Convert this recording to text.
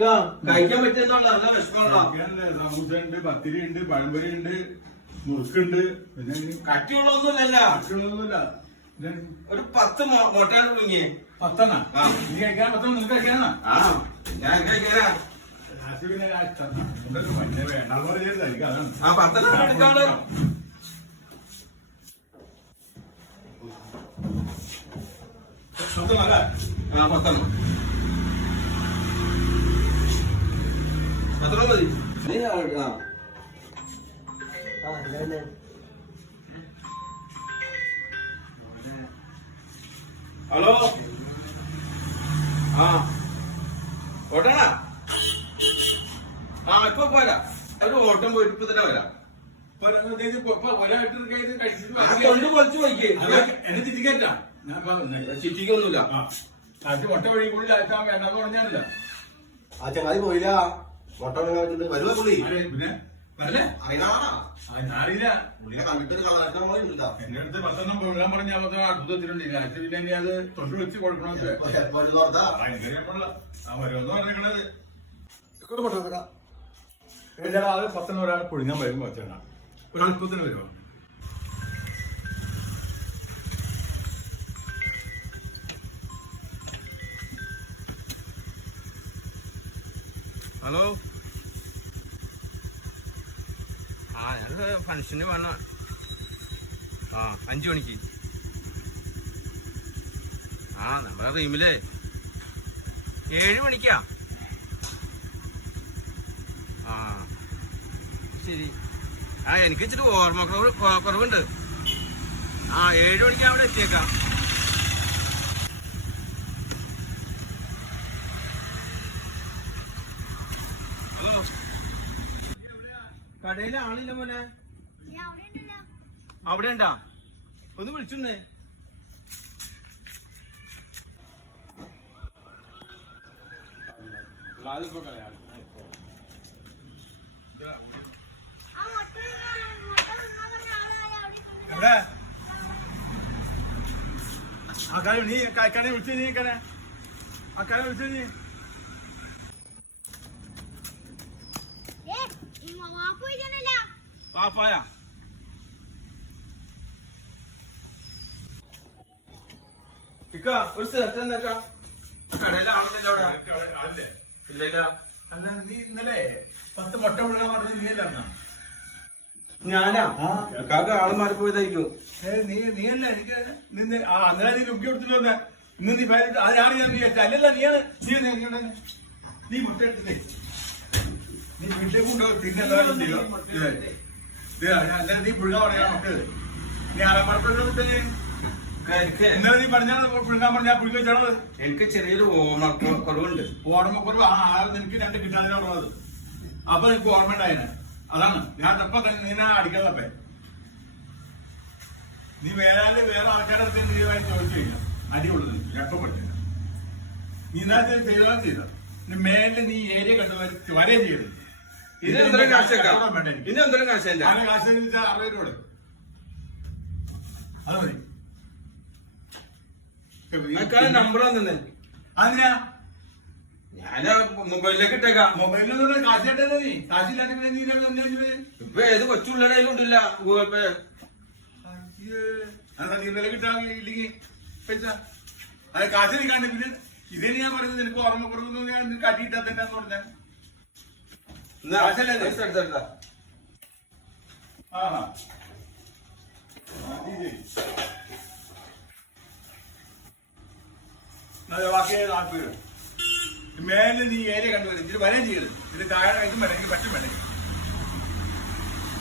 കഴിക്കാൻ പറ്റുന്നുള്ള. നല്ല വിഷമമുണ്ട് പത്തിരി ഉണ്ട് പഴംപൊരി ഉണ്ട് മുറുക്കുണ്ട്. പിന്നെ കട്ടിയുള്ളതൊന്നുമില്ലല്ല. ഒരു പത്ത് മുട്ടാണ് മുട്ടയാണ് പുഴുങ്ങിയേ. പത്തെണ്ണ. നീ കഴിക്കാൻ പത്തെണ്ണം നിങ്ങൾക്ക് കഴിക്കാനാ? ഞാൻ കഴിക്കാനാ. ആ പത്തെണ്ണം എടുക്കാണ്ട് പത്തെണ്ണം ആ പത്തെണ്ണം. പത്തെണ്ണം മതി നീ ആ. ഹലോ? ആ. ഓട്ടണ? ആ ഇപ്പൊ പോരാ. ഒരു ഓട്ടം പോയിട്ട് ഇപ്പൊ തന്നെ വരാം. ചിറ്റിക്കൊന്നുമില്ല. ഒറ്റ വഴി കൂടി അയക്കാൻ വേണ്ടെന്ന് പറഞ്ഞാലല്ല ആ ചങ്ങാതി പോയില്ല. വെച്ചിട്ട് വരുവാ പുള്ളി? പിന്നെ വരല്ലേ ഞാനില്ല. പുള്ളിനെ കണ്ടിട്ട് എന്റെ അടുത്ത് പത്തെണ്ണം പോകാൻ പറഞ്ഞ അത് തൊണ്ട് വെച്ച് കൊടുക്കണമെന്ന് വരുമെന്ന് പത്തെണ്ണം ഒരാൾ പൊഴിഞ്ഞാൽ വരുമ്പോ ഒരാൾ ഇപ്പത്തിന് വരുമോ ഹലോ ആ ഞാൻ ഫംഗ്ഷന് വേണ ആ അഞ്ചു മണിക്ക്. ആ നമ്മളെ റീമിലേ ഏഴ് മണിക്കാ? ആ ശരി. ആ എനിക്ക് ഇച്ചിരി ഓർമ്മ കുറവുണ്ട്. ആ ഏഴ് മണിക്ക് അവിടെ എത്തിയേക്കാം ഹലോ കടയിൽ ആളില്ല മോനെ. അവിടെ ഉണ്ടാ ഒന്ന് വിളിച്ചുണ്ടേ എവിടെ? ആ കാര്യം നീ കാര്യം വിളിച്ചു നീ കാരെ ആ കാര്യം വിളിച്ചു നീ. പാപ്പായ ഇക്ക ഒരു സ്ഥലത്ത് നിന്നേക്കാ കടയിൽ ആളില്ലല്ലോ അവിടെ. അല്ലേ ഇല്ലില്ല അല്ല നീ ഇന്നലെ പത്ത് മുട്ട വിടാൻ പറഞ്ഞത് നീ അല്ലായിരുന്നോ? ഞാനാ? ആ. ഇക്കാക്ക് ആൾ മാറിപ്പോയതായിരിക്കും. നീ നീ അല്ല എനിക്ക് നിന്നെ ആ അന്നേരം നീ ലുക്കി എടുത്തിട്ട് വന്നെ. ഇന്ന് നീ പേരിട്ട് അതിനാണ് ഞാൻ നീ. അല്ലല്ല നീയാണ് നീ നീ മുട്ട എടുത്തിട്ടേ നീ വീട്ടിൽ കൊണ്ടുപോയി പിന്നെ എന്തായാലും ചെയ്യോ ഏ. ഇത് അല്ല നീ പുഴുകാൻ പറയാ മുട്ട നീ അരപ്പറപ്പിട്ട് എനിക്ക് ഇന്നലെ നീ പറഞ്ഞാൽ പുഴുകാൻ പറഞ്ഞാ പുഴുക വെച്ചോളത് എനിക്ക് ചെറിയൊരു ഓർമ്മക്കുറവ്? ആ നിനക്ക് രണ്ട് കിട്ടാതെ ഉള്ളത്. അപ്പൊ എനിക്ക് ഓർമ്മ ഉണ്ടായിന്. അതാണ്. ഞാൻ തപ്പ നിന്നെ അടിക്കാതപ്പേ നീ വേറെ വേറെ ആൾക്കാരുടെ അടുത്ത് ചോദിച്ചു കഴിഞ്ഞാൽ അടിയുള്ളത് പറ്റില്ല നീ എന്നാ ചെയ്താൽ ചെയ്ത മേലെ നീ ഏരിയ കണ്ടു വരെ ചെയ്യരുത്. എന്തോരം കാശേക്കാം എന്തോരം അറുപത് രൂപ കൊടുക്കും. അത് മതി. അക്കാലം നമ്പർ തന്നെ അതിനാ? ഞാൻ മൊബൈലിലേക്ക് ഇട്ടേക്കാം. മൊബൈലിൽ കാശ് നീ ഇപ്പൊ ഏത് കൊച്ചുള്ള കയ്യിലുണ്ടില്ല ഗൂഗിൾ പേ. അയ്യേ. അതാ നീ ഇന്നലെ കിട്ടാൻ ഇല്ലെങ്കിൽ പൈസ. അത് കാശ് നീ കണ്ടു പിന്നെ ഇതേ ഞാൻ പറയുന്നത് നിനക്ക് ഓർമ്മ കുറവെന്ന് ഞാൻ നിനക്ക് അടിയിട്ടാ തന്നെ പറഞ്ഞ? മേലെ നീ ഏരിയ കണ്ടുവരും ഇതിന് വരെയും ചെയ്യരുത്. ഇത് താഴെ വരയ്ക്കും വരെ പറ്റും വേണമെങ്കിൽ